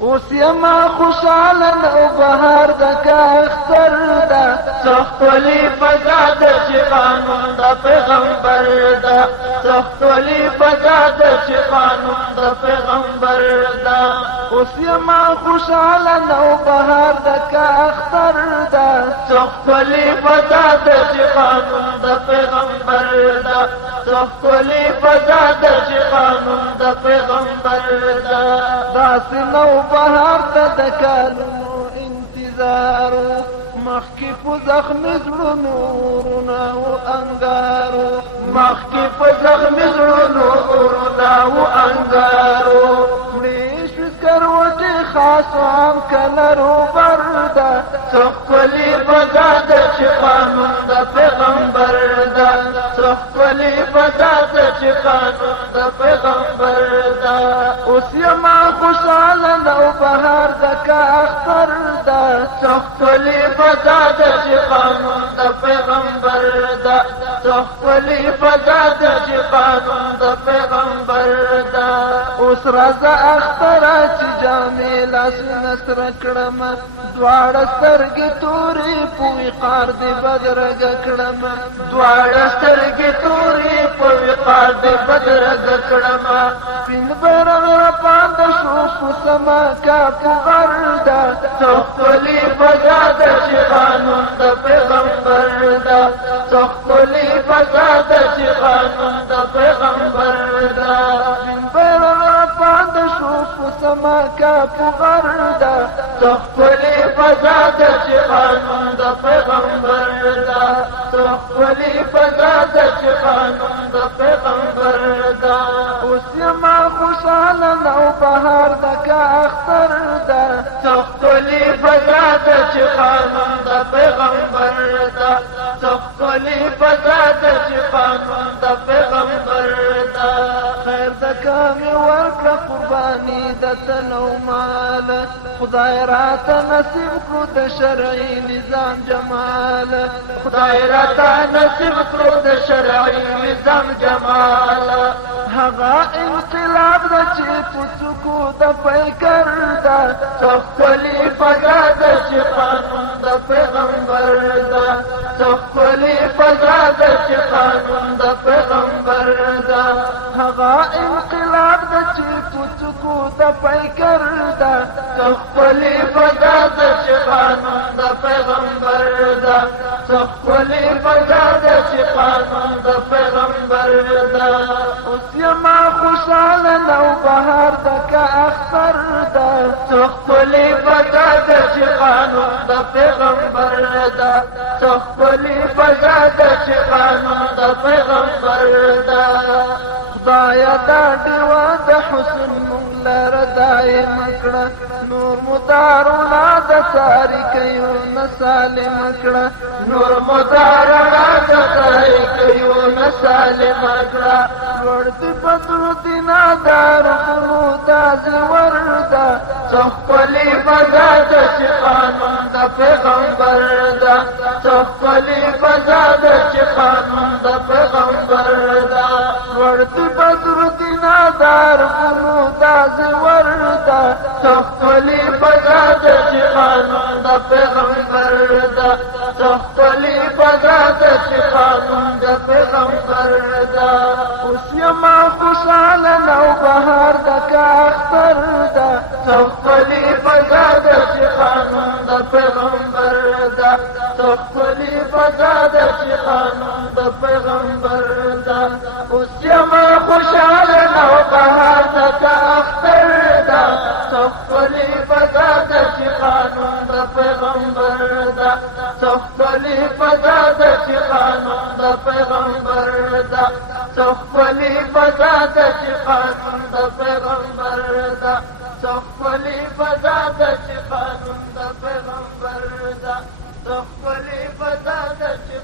اوس یما خوشحاله نو بهار د کا اختر ده سختولی فزاد چې قانون د پیغمبر ده سختولی فزاد چې قانون د پیغمبر ده اوس یما خوشحاله نو بهار د کا اختر ده سختولی فزاد چې قانون د پیغمبر ده سختولی فزاد چې قانون د پیغمبر ده داسې نو بهار ته د کالونو انتظار مخکې په زخمي زړونو ورونه و انګارو مخکې په زخمي زړونو ورونه و انګارو مړې شوې سکروټې خاص عام کله روبر ده سختولی فزاد چې قانون د پیغمبر ده سختولی فزاد چې قانون د پیغمبر ده اوس یما خوشحاله نو بهار د کا اختر ده سختولی فزاد چې قانون د پیغمبر ده سختولی فزاد چې قانون د پیغمبر ده اوس راځه اختره چې جامې لاسونه سره کړم دواړه سترګې تورې په وقار دې بدرګه کړم دواړه سترګې تورې په وقار دې بدرګه کړم سپین بیرغ راپانده شو په سما کا په غر ده سختولی فزاد چې قانون د پیغمبر ده سختولی فزاد چې قانون د پیغمبر ده سپین بیرغ راپانده شو په سما کا په غر ده سختولی فزاد چې قانون د پیغمبر ده سختولی فزاد چې قانون د پیغمبر ده اوس یما خوشحاله نو بهار د کا اختر ده سختولی فزاد چې قانون د پیغمبر ده سختولی فزاد چې قانون د پیغمبر ده خیر د کامې ورکړه قرباني د تن او مال خدای راته نصیب کړو د شرعي نظام جمال خدای راته نصیب کړو د شرعي نظام جمال هغه انقلاب ده چې په څوکو د پیکر ده سختولی فزاد چې قانون د پیغمبر ده سختولی فزاد چې قانون د پیغمبر ده هغه انقلاب ده چې په څوکو د پیکر ده سختولی فزاد چې قانون د پیغمبر ده سختولی فزاد چې قانون د پیغمبر ده اوس یما خوشحاله نو بهار د کا اختر ده سختولی فزاد چې قانون د پیغمبر ده سختولی فزاد چې قانون د پیغمبر ده خدایا دا ډیوه د حسن مونږ لره دایم کړه نور مدارونه د تاریکیونه سالم کړه نور مدارونه د تاریکیونه سالم کړه لوړ دې بدر دینا دار خلو دا زور ده سختولی فزاد چې قانون د پیغمبر ده سختولی فزاد چې قانون د پیغمبر ده لوړ دې بدر دینا دار خلو دا زور ده سختولی فزاد چې قانون د پیغمبر ده سختولی فزاد چې قانون د پیغمبر ده اوس یما خوشحاله نو بهار د کا اختر ده سختولی فزاد چې قانون د پیغمبر ده سختولی فزاد چې قانون د پیغمبر ده اوس یما خوشحاله نو بهار د کا اختر ده سختولی فزاد چې قانون د پیغمبر ده سختولی فزاد چې قانون د پیغمبر ده سختولی فزاد چې قانون د پیغمبر ده سختولی فزاد چې قانون د پیغمبر ده سختولی فزاد چې